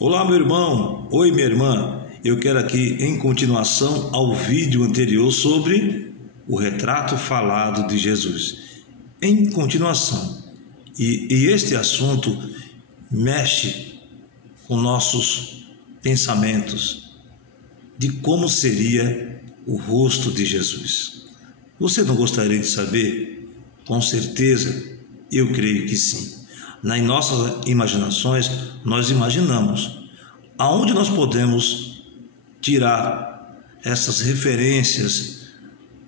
Olá, meu irmão. Oi, minha irmã. Eu quero aqui, em continuação ao vídeo anterior sobre o retrato falado de Jesus. Em continuação. E este assunto mexe com nossos pensamentos de como seria o rosto de Jesus. Você não gostaria de saber? Com certeza, eu creio que sim. Nas nossas imaginações, nós imaginamos aonde nós podemos tirar essas referências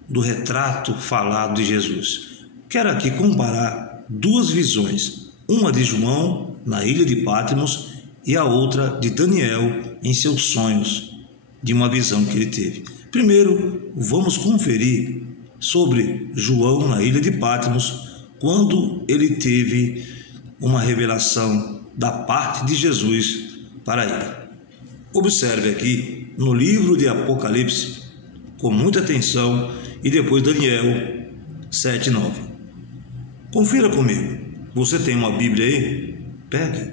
do retrato falado de Jesus. Quero aqui comparar duas visões, uma de João na ilha de Patmos e a outra de Daniel em seus sonhos, de uma visão que ele teve. Primeiro, vamos conferir sobre João na ilha de Patmos, quando ele teve uma revelação da parte de Jesus para ele. Observe aqui no livro de Apocalipse, com muita atenção, e depois Daniel 7:9. Confira comigo. Você tem uma Bíblia aí? Pegue.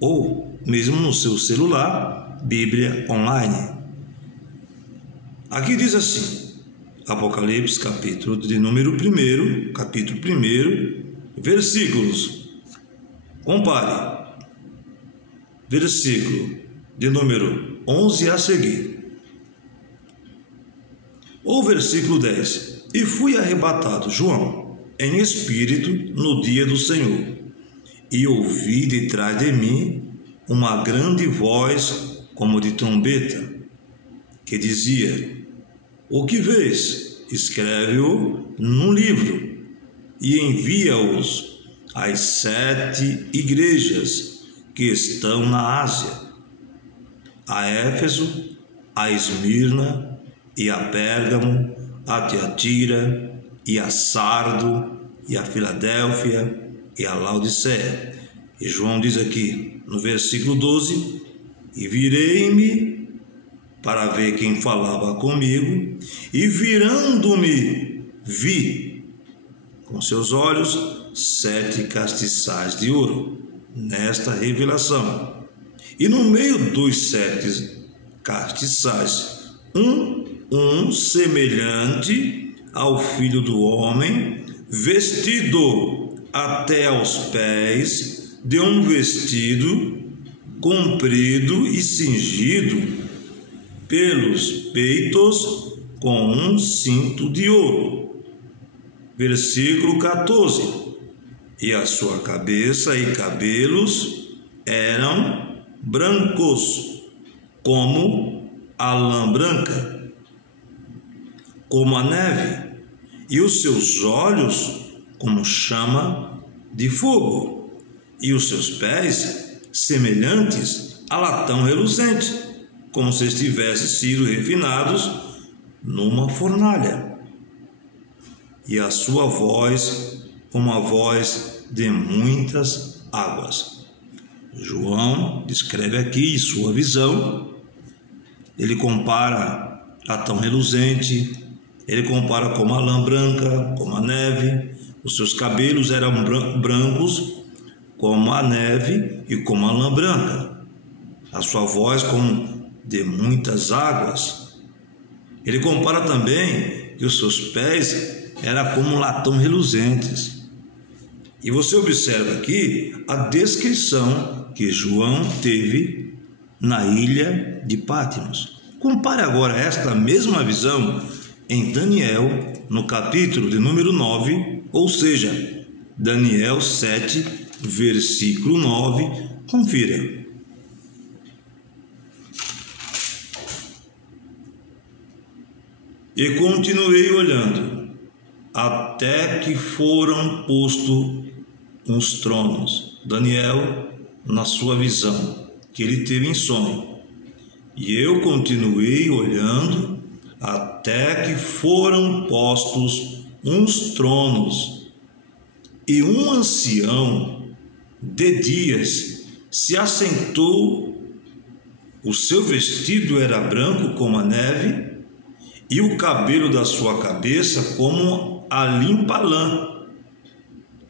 Ou mesmo no seu celular, Bíblia online. Aqui diz assim, Apocalipse, capítulo de número 1, capítulo 1, versículos. Compare. Versículo de número 11 a seguir. O versículo 10. E fui arrebatado, João, em espírito no dia do Senhor, e ouvi de trás de mim uma grande voz como de trombeta, que dizia: O que vês? Escreve-o num livro e envia-os às 7 igrejas que estão na Ásia, a Éfeso, a Esmirna e a Pérgamo, a Tiatira e a Sardo e a Filadélfia e a Laodiceia. E João diz aqui no versículo 12: E virei-me para ver quem falava comigo, e virando-me vi com seus olhos 7 castiçais de ouro nesta revelação, e no meio dos 7 castiçais um semelhante ao Filho do Homem, vestido até aos pés de um vestido comprido e cingido pelos peitos com um cinto de ouro. Versículo 14. E a sua cabeça e cabelos eram brancos, como a lã branca, como a neve, e os seus olhos como chama de fogo, e os seus pés semelhantes a latão reluzente, como se estivessem sido refinados numa fornalha, e a sua voz como a voz de muitas águas. João descreve aqui sua visão. Ele compara latão reluzente, ele compara como a lã branca, como a neve. Os seus cabelos eram brancos como a neve e como a lã branca. A sua voz como de muitas águas. Ele compara também que os seus pés eram como latão reluzentes. E você observa aqui a descrição que João teve na ilha de Patmos. Compare agora esta mesma visão em Daniel, no capítulo de número 9, ou seja, Daniel 7, versículo 9. Confira. E continuei olhando, até que foram postos uns tronos. Daniel, na sua visão, que ele teve em sonho. E eu continuei olhando, até que foram postos uns tronos, e um ancião de dias se assentou. O seu vestido era branco como a neve, e o cabelo da sua cabeça como a limpa lã.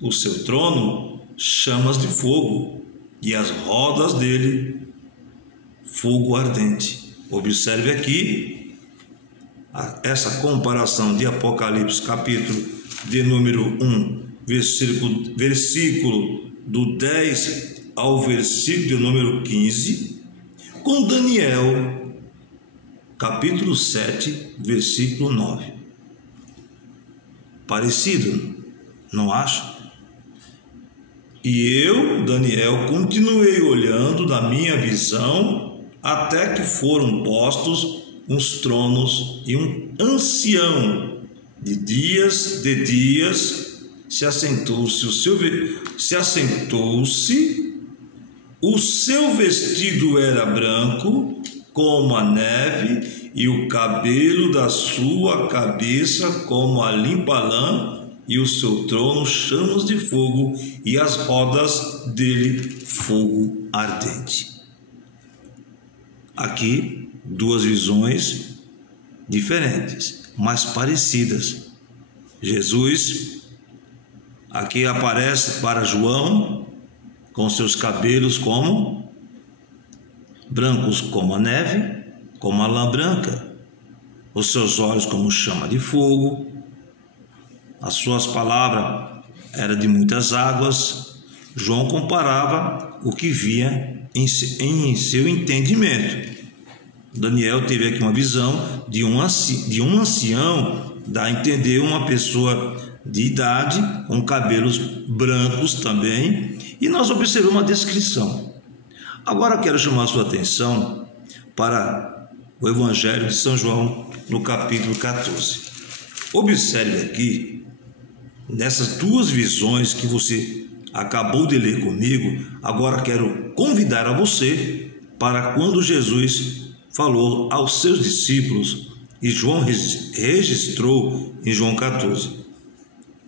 O seu trono chamas de fogo, e as rodas dele fogo ardente. Observe aqui essa comparação de Apocalipse, capítulo de número 1, versículo do 10 ao versículo de número 15, com Daniel, capítulo 7, versículo 9. Parecido, não acha? E eu, Daniel, continuei olhando na minha visão até que foram postos uns tronos e um ancião de dias se assentou-se, o seu vestido era branco como a neve e o cabelo da sua cabeça como a limpa lã, e o seu trono chamas de fogo e as rodas dele fogo ardente. Aqui duas visões diferentes, mas parecidas. Jesus aqui aparece para João com seus cabelos como brancos como a neve, como a lã branca, os seus olhos como chama de fogo, as suas palavras eram de muitas águas. João comparava o que via em seu entendimento. Daniel teve aqui uma visão de um ancião, dá a entender uma pessoa de idade, com cabelos brancos também, e nós observamos uma descrição. Agora quero chamar a sua atenção para o Evangelho de São João, no capítulo 14. Observe aqui, nessas duas visões que você acabou de ler comigo, agora quero convidar a você para quando Jesus falou aos seus discípulos, e João registrou em João 14.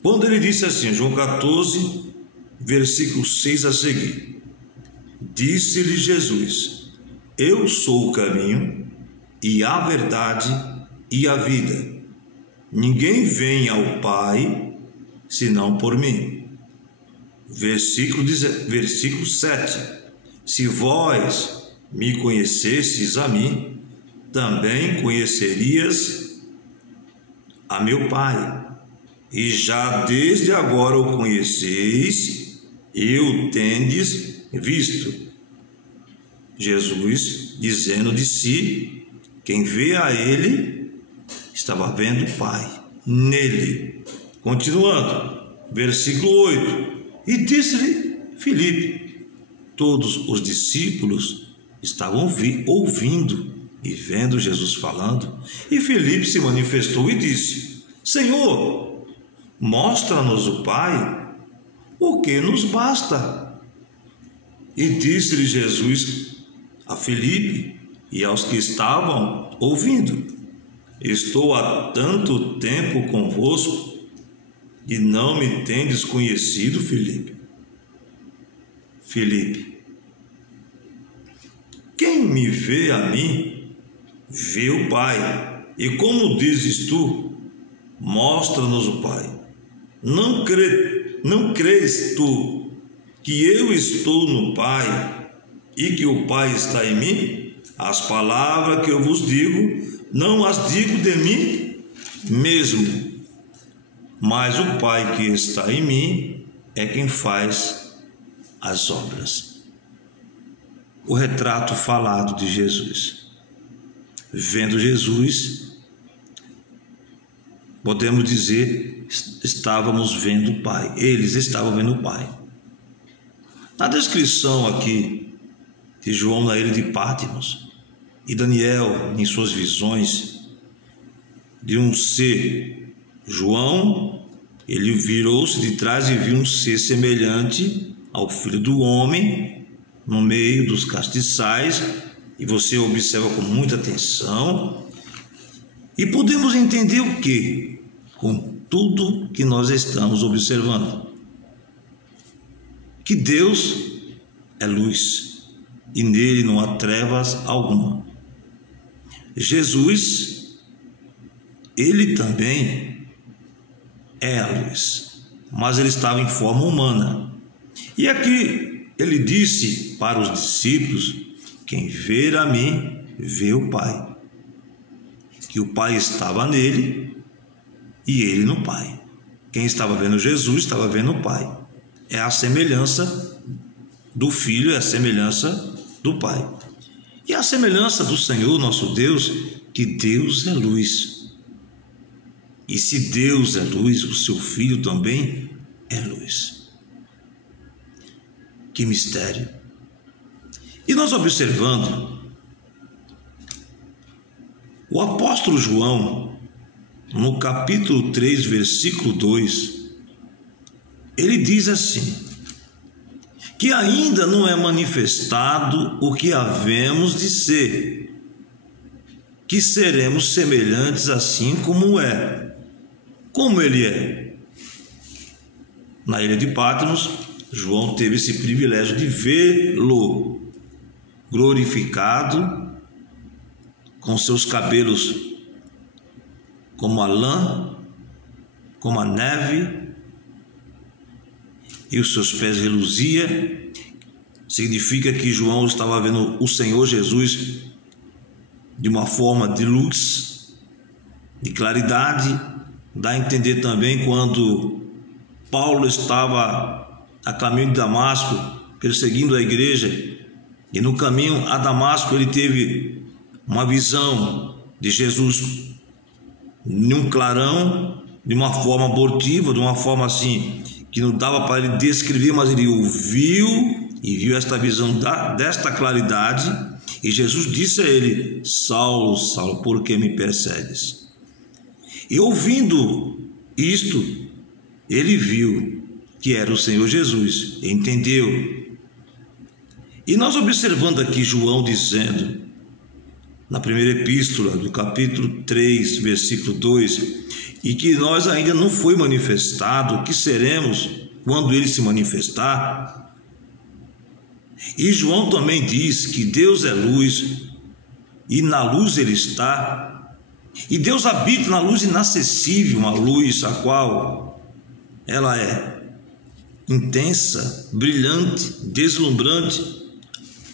Quando ele disse assim, João 14, versículo 6 a seguir: disse-lhe Jesus: eu sou o caminho e a verdade e a vida. Ninguém vem ao Pai senão por mim. Versículo 7: se vós me conhecesses a mim, também conhecerias a meu Pai, e já desde agora o conheceis e o tendes visto. Jesus dizendo de si: quem vê a ele estava vendo o Pai nele. Continuando, versículo 8: e disse-lhe Filipe. Todos os discípulos estavam ouvindo e vendo Jesus falando, e Filipe se manifestou e disse: Senhor, mostra-nos o Pai, o que nos basta. E disse-lhe Jesus a Filipe e aos que estavam ouvindo: estou há tanto tempo convosco e não me tendes conhecido, Filipe? Filipe, quem me vê a mim, vê o Pai. E como dizes tu, mostra-nos o Pai. Não crês tu que eu estou no Pai e que o Pai está em mim? As palavras que eu vos digo, não as digo de mim mesmo, mas o Pai que está em mim é quem faz as obras. O retrato falado de Jesus. Vendo Jesus, podemos dizer, estávamos vendo o Pai. Eles estavam vendo o Pai. Na descrição aqui de João na ilha de Patmos e Daniel em suas visões de um ser, João, ele virou-se de trás e viu um ser semelhante ao Filho do Homem no meio dos castiçais, e você observa com muita atenção, e podemos entender o que? Com tudo que nós estamos observando, que Deus é luz e nele não há trevas alguma. Jesus, ele também é a luz, mas ele estava em forma humana. E aqui ele disse para os discípulos Quem vê a mim, vê o Pai. Que o Pai estava nele e ele no Pai. Quem estava vendo Jesus estava vendo o Pai. É a semelhança do Filho, é a semelhança do Pai. E a semelhança do Senhor, nosso Deus, que Deus é luz. E se Deus é luz, o seu Filho também é luz. Que mistério! E nós observando, o apóstolo João, no capítulo 3, versículo 2, ele diz assim, que ainda não é manifestado o que havemos de ser, que seremos semelhantes assim como é. Como ele é? Na ilha de Patmos, João teve esse privilégio de vê-lo glorificado, com seus cabelos como a lã, como a neve, e os seus pés reluzia. Significa que João estava vendo o Senhor Jesus de uma forma de luz, de claridade. Dá a entender também quando Paulo estava a caminho de Damasco, perseguindo a igreja, e no caminho a Damasco ele teve uma visão de Jesus num clarão, de uma forma abortiva, de uma forma assim que não dava para ele descrever, mas ele ouviu e viu esta visão desta claridade, e Jesus disse a ele: Saulo, Saulo, por que me persegues? E ouvindo isto, ele viu que era o Senhor Jesus, entendeu. E nós observando aqui João dizendo, na primeira epístola do capítulo 3, versículo 2, e que nós ainda não foi manifestado o que seremos quando ele se manifestar. E João também diz que Deus é luz e na luz ele está, e Deus habita na luz inacessível, uma luz a qual ela é intensa, brilhante, deslumbrante,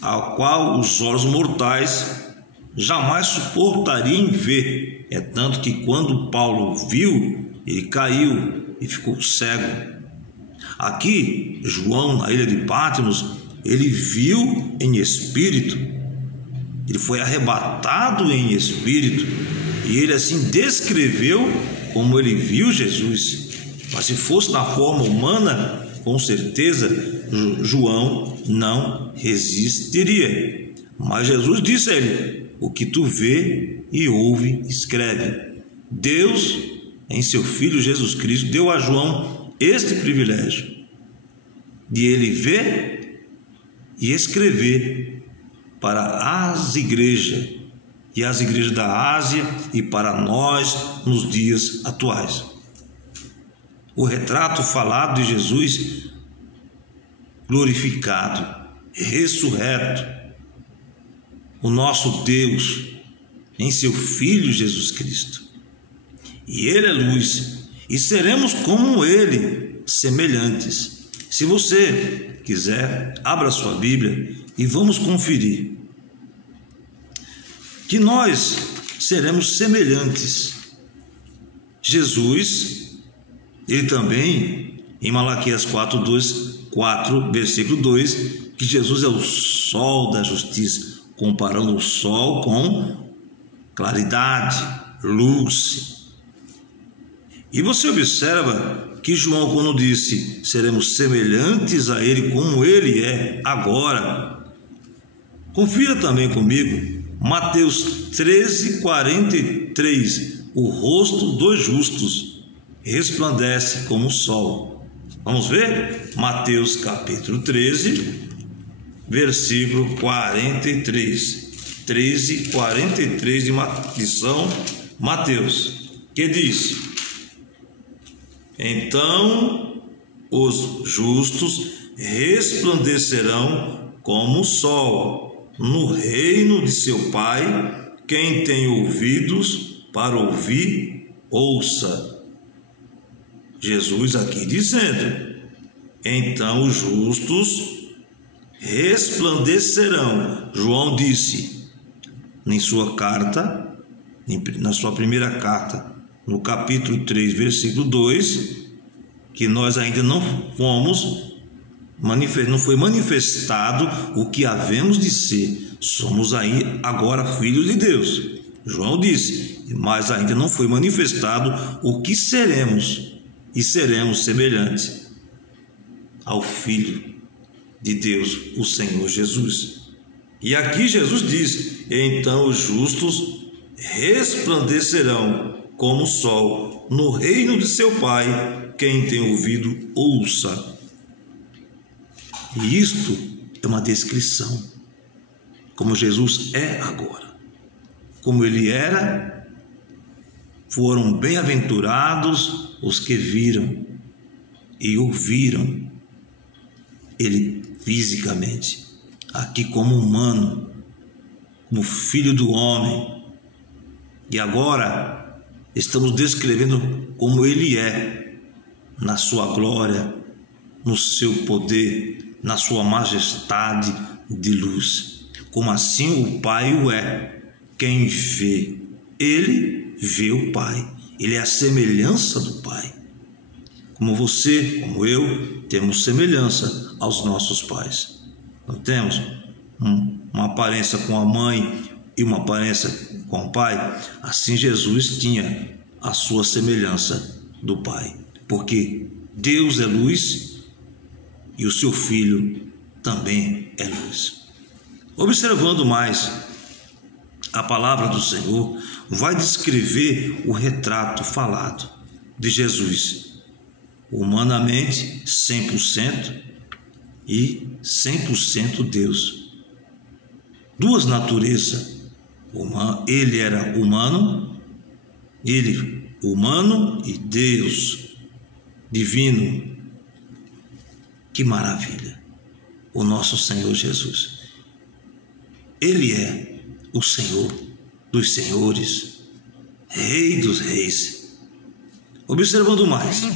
a qual os olhos mortais jamais suportariam ver. É tanto que quando Paulo viu, ele caiu e ficou cego. Aqui, João, na ilha de Patmos, ele viu em espírito, ele foi arrebatado em espírito, e ele assim descreveu como ele viu Jesus. Mas se fosse na forma humana, com certeza João não resistiria. Mas Jesus disse a ele: o que tu vê e ouve, escreve. Deus, em seu Filho Jesus Cristo, deu a João este privilégio de ele ver e escrever para as igrejas, e as igrejas da Ásia, e para nós nos dias atuais. O retrato falado de Jesus glorificado, ressurreto, o nosso Deus em seu Filho Jesus Cristo. E ele é luz, e seremos como ele, semelhantes. Se você quiser, abra sua Bíblia e vamos conferir que nós seremos semelhantes. Jesus, ele também, em Malaquias 4, versículo 2, que Jesus é o sol da justiça, comparando o sol com claridade, luz. E você observa que João, quando disse seremos semelhantes a ele como ele é agora, confira também comigo Mateus 13:43, o rosto dos justos resplandece como o sol. Vamos ver? Mateus capítulo 13, versículo 43, 13:43 de São Mateus, que diz: então os justos resplandecerão como o sol no reino de seu Pai. Quem tem ouvidos para ouvir, ouça. Jesus aqui dizendo: então os justos resplandecerão. João disse em sua carta, na sua primeira carta, no capítulo 3, versículo 2, que nós ainda não foi manifestado o que havemos de ser. Somos aí agora filhos de Deus. João disse, mas ainda não foi manifestado o que seremos, e seremos semelhantes ao Filho de Deus, o Senhor Jesus. E aqui Jesus diz, então os justos resplandecerão como o sol no reino de seu Pai. Quem tem ouvido, ouça. E isto é uma descrição, como Jesus é agora. Como ele era, foram bem-aventurados os que viram e ouviram ele fisicamente, aqui como humano, como filho do homem. E agora estamos descrevendo como ele é, na sua glória, no seu poder, na sua majestade de luz. Como assim o Pai o é. Quem vê ele, vê o Pai. Ele é a semelhança do Pai. Como você, como eu, temos semelhança aos nossos pais. Não temos uma aparência com a mãe e uma aparência com o Pai? Assim Jesus tinha a sua semelhança do Pai. Porque Deus é luz e o seu Filho também é luz. Observando mais, a palavra do Senhor vai descrever o retrato falado de Jesus, humanamente 100% e 100% Deus. Duas naturezas. Ele era humano, e Deus, divino. Que maravilha! O nosso Senhor Jesus. Ele é o Senhor dos senhores, Rei dos reis. Observando mais,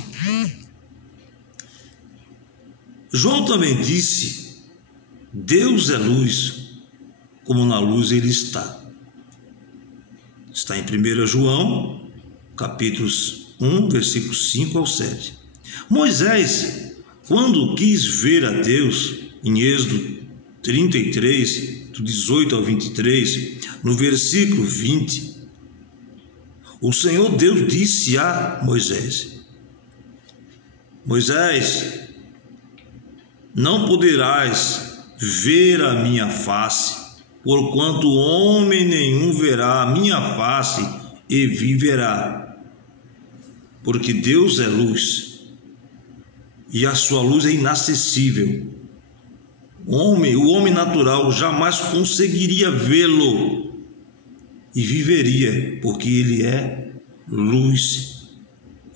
João também disse, Deus é luz, como na luz ele está. Está em 1 João, capítulos 1, versículos 5 ao 7. Moisés, quando quis ver a Deus, em Êxodo 33, do 18 ao 23, no versículo 20, o Senhor Deus disse a Moisés, Moisés, não poderás ver a minha face, porquanto homem nenhum verá a minha face e viverá. Porque Deus é luz, e a sua luz é inacessível. O homem natural jamais conseguiria vê-lo e viveria, porque ele é luz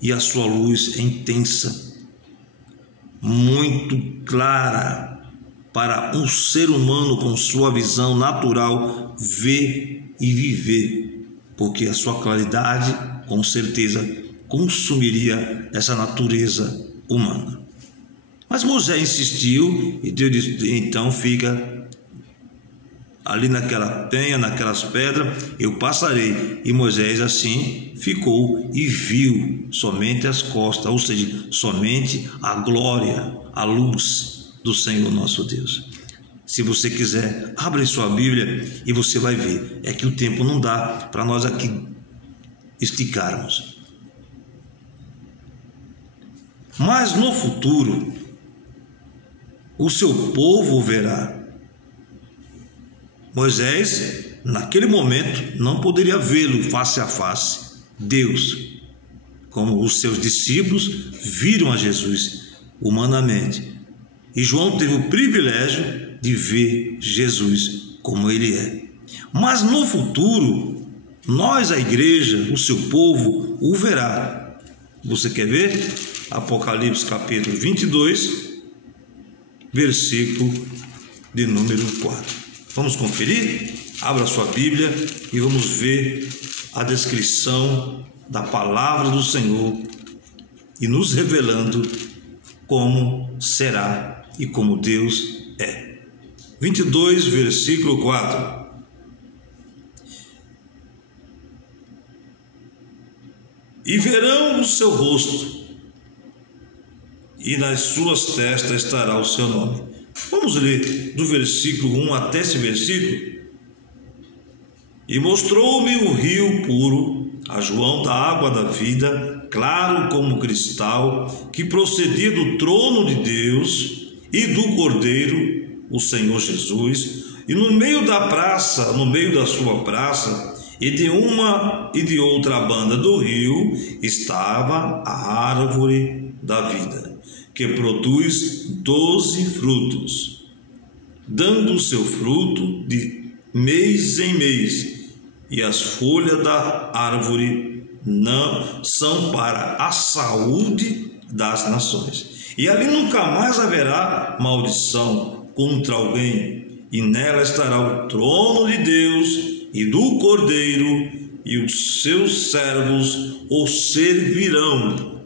e a sua luz é intensa, muito clara, para um ser humano com sua visão natural ver e viver, porque a sua claridade com certeza consumiria essa natureza humana. Mas Moisés insistiu e Deus disse, então fica ali naquela penha, naquelas pedras, eu passarei. E Moisés assim ficou e viu somente as costas, ou seja, somente a glória, a luz do Senhor nosso Deus. Se você quiser, abre sua Bíblia e você vai ver. É que o tempo não dá para nós aqui esticarmos. Mas no futuro, o seu povo o verá. Moisés, naquele momento, não poderia vê-lo face a face, Deus, como os seus discípulos viram a Jesus humanamente. E João teve o privilégio de ver Jesus como ele é. Mas no futuro, nós, a igreja, o seu povo, o verá. Você quer ver? Apocalipse capítulo 22, versículo de número 4. Vamos conferir? Abra sua Bíblia e vamos ver a descrição da palavra do Senhor e nos revelando como será e como Deus é. 22, versículo 4. E verão o seu rosto, e nas suas testas estará o seu nome. Vamos ler do versículo 1 até esse versículo. E mostrou-me o rio puro, a João, da água da vida, claro como cristal, que procedia do trono de Deus e do Cordeiro, o Senhor Jesus. E no meio da praça, no meio da sua praça, e de uma e de outra banda do rio, estava a árvore da vida, que produz 12 frutos, dando o seu fruto de mês em mês, e as folhas da árvore não são para a saúde das nações. E ali nunca mais haverá maldição contra alguém, e nela estará o trono de Deus e do Cordeiro, e os seus servos o servirão.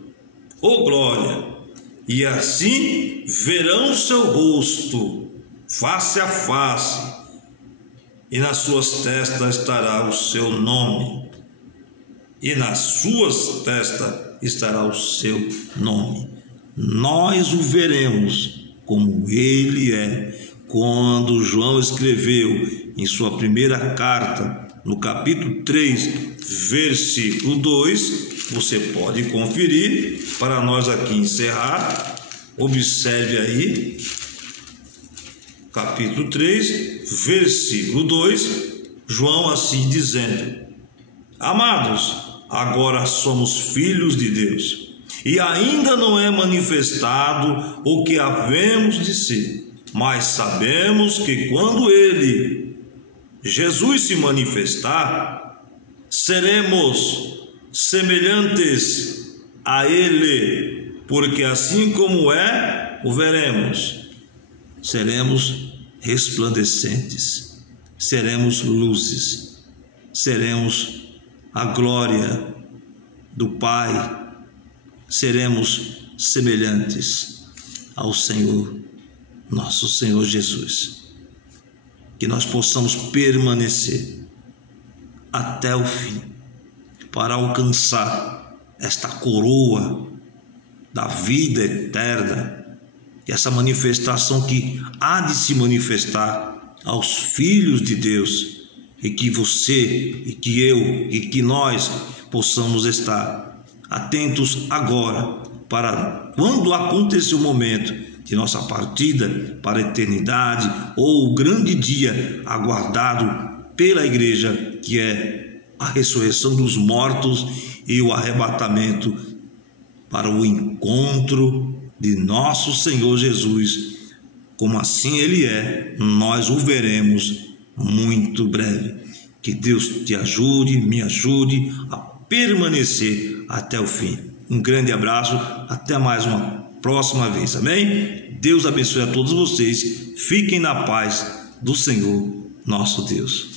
Oh glória! E assim verão seu rosto face a face, e nas suas testas estará o seu nome, e nas suas testas estará o seu nome. Nós o veremos como ele é. Quando João escreveu em sua primeira carta, no capítulo 3, versículo 2, você pode conferir. Para nós aqui encerrar, observe aí, capítulo 3, versículo 2, João assim dizendo: Amados, agora somos filhos de Deus, e ainda não é manifestado o que havemos de ser, mas sabemos que quando ele, Jesus, se manifestar, seremos semelhantes a ele, porque assim como é, o veremos. Seremos resplandecentes, seremos luzes, seremos a glória do Pai, seremos semelhantes ao Senhor, nosso Senhor Jesus. Que nós possamos permanecer até o fim, para alcançar esta coroa da vida eterna, e essa manifestação que há de se manifestar aos filhos de Deus, e que você, e que eu, e que nós possamos estar atentos agora, para quando acontecer o momento de nossa partida para a eternidade, ou o grande dia aguardado pela igreja, que é a ressurreição dos mortos e o arrebatamento para o encontro de nosso Senhor Jesus, como assim ele é, nós o veremos muito breve. Que Deus te ajude, me ajude a permanecer até o fim. Um grande abraço, até mais uma próxima vez, amém? Deus abençoe a todos vocês, fiquem na paz do Senhor nosso Deus.